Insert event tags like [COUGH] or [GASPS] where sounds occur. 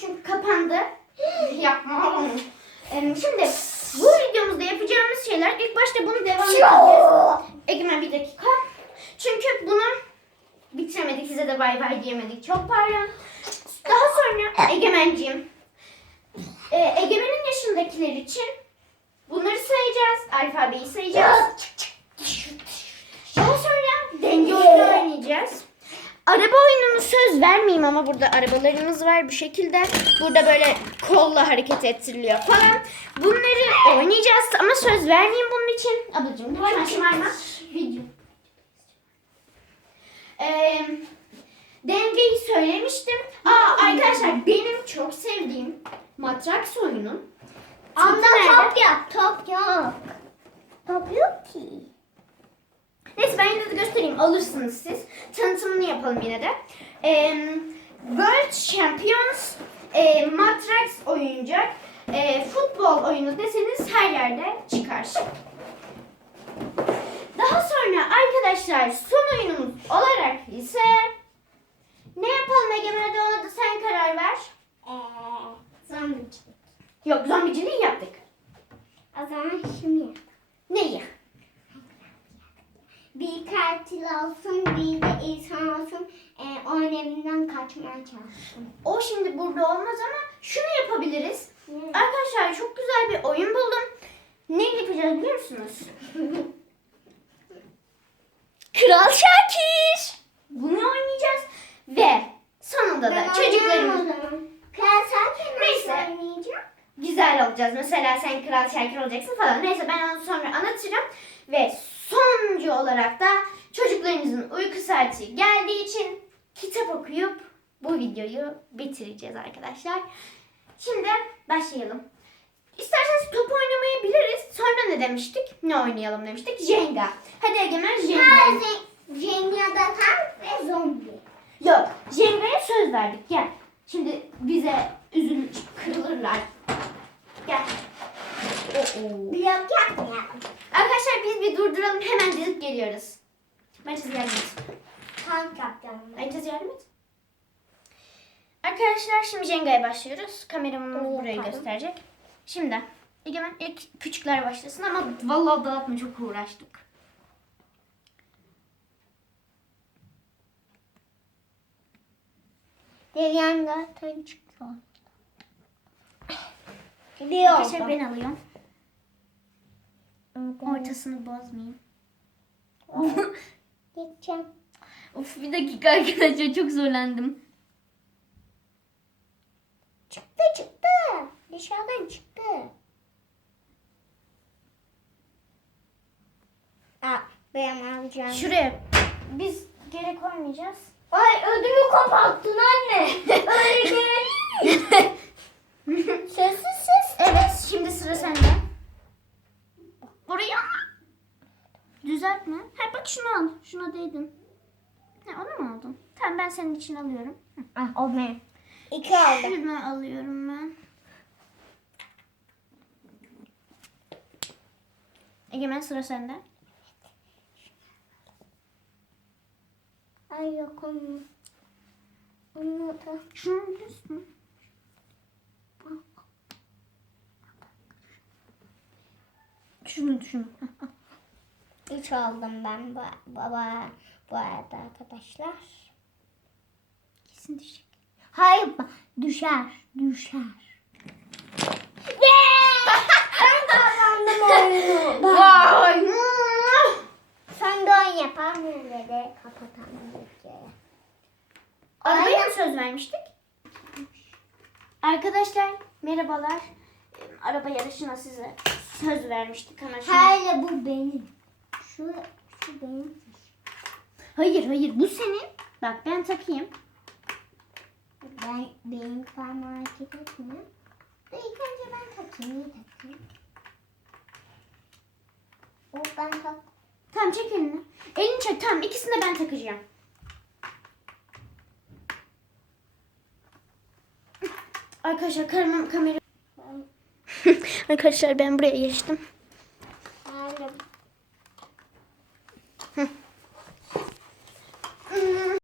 çünkü kapandı. [GASPS] Yapma. Şimdi bu videomuzda yapacağımız şeyler ilk başta bunu devam edeceğiz. Egemen bir dakika. Çünkü bunu bitiremedik. Size de bay bay diyemedik. Çok pardon. Daha sonra Egemenciğim. E, Egemen'in yaşındakiler için bunları sayacağız. Alfabeyi sayacağız. Daha sonra denge oyunu oynayacağız. Araba oyununu söz vermeyeyim ama burada arabalarımız var bu şekilde. Burada böyle kolla hareket ettiriliyor falan. Bunları oynayacağız ama söz vermeyeyim bunun için. Ablacığım lütfen şımarma. Video. Ee, dengeyi söylemiştim. Aa arkadaşlar benim çok sevdiğim Matrax oyunu. Ama Topu nerede? top yok, top yok. Top yok ki. Neyse ben yine de göstereyim. Alırsınız siz. Tanıtımını yapalım yine de. Ee, World Champions e, Matrax oyuncak e, futbol oyunu deseniz her yerde çıkar. Daha sonra arkadaşlar son oyunumuz olarak ise ne yapalım Egemen hadi ona da sen karar ver. Ee, zombici. Yok zombiciliği yaptık. O zaman şimdi Neyi? Bir katil olsun, bir de insan olsun. Ee, onun evinden kaçmaya çalışsın. O şimdi burada olmaz ama şunu yapabiliriz. Ne? Arkadaşlar çok güzel bir oyun buldum. Ne yapacağız biliyor musunuz? [LAUGHS] Kral Şakir. Bunu oynayacağız ve sonunda da Ben çocuklarımız. Kral sen Neyse. oynayacak? güzel olacağız. Mesela sen Kral Şakir olacaksın falan. Neyse ben onu sonra anlatırım. Ve olarak da çocuklarımızın uyku saati geldiği için kitap okuyup bu videoyu bitireceğiz arkadaşlar. Şimdi başlayalım. İsterseniz top oynamayı biliriz. Sonra ne demiştik? Ne oynayalım demiştik? Jenga. Hadi Egemen Jenga. Her Jennya'da tank ve zombi. Yok. Jenga'ya söz verdik. Gel. Şimdi bize üzül kırılırlar. Gel. Oo. Blok yapmayalım. Biz bir durduralım. Hemen dizip geliyoruz. Mertez yardım et. Tank yapacağım. ben. Mertez yardım et. Arkadaşlar şimdi Jenga'ya başlıyoruz. Kameramız Oo, burayı pardon. gösterecek. Şimdi Egemen ilk küçükler başlasın ama vallahi dağıtma çok uğraştık. Devyan zaten çıkıyor. Gidiyor. Arkadaşlar ben alıyorum. Ortasını bozmayayım. Gideceğim. [LAUGHS] Of bir dakika arkadaşlar çok zorlandım. Çıktı çıktı. Dışarıdan çıktı. Aa, ben alacağım. Şuraya biz geri koymayacağız. Ay ödümü koparttın anne. [LAUGHS] Düzeltme. Ha bak şunu al. Şuna değdin. Ha onu mu aldın? Tamam ben senin için alıyorum. Ah o benim. İki aldım. Şunu alıyorum ben. Egemen sıra sende. Ay yok onu. Onu da. Şunu biliyorsun. Şunu şunu. Üç aldım ben baba bu arada arkadaşlar. Kesin düşecek. Hayır düşer düşer. ben kazandım oyunu. Vay. Sen de oyun yapar mıyız ve de kapatalım videoyu. Arabaya mı söz vermiştik? Arkadaşlar merhabalar. Araba yarışına size söz vermiştik ama şimdi... Hayır bu benim. Şu, şu benim. Hayır hayır bu senin. Bak ben takayım. Ben benim parmağı hareket etmiyor. Dur ilk önce ben takayım. Niye takayım? O ben tak. Tamam çek elini. Elini çek tamam ikisini de ben takacağım. Arkadaşlar kamera... kamera... [LAUGHS] Arkadaşlar ben buraya geçtim.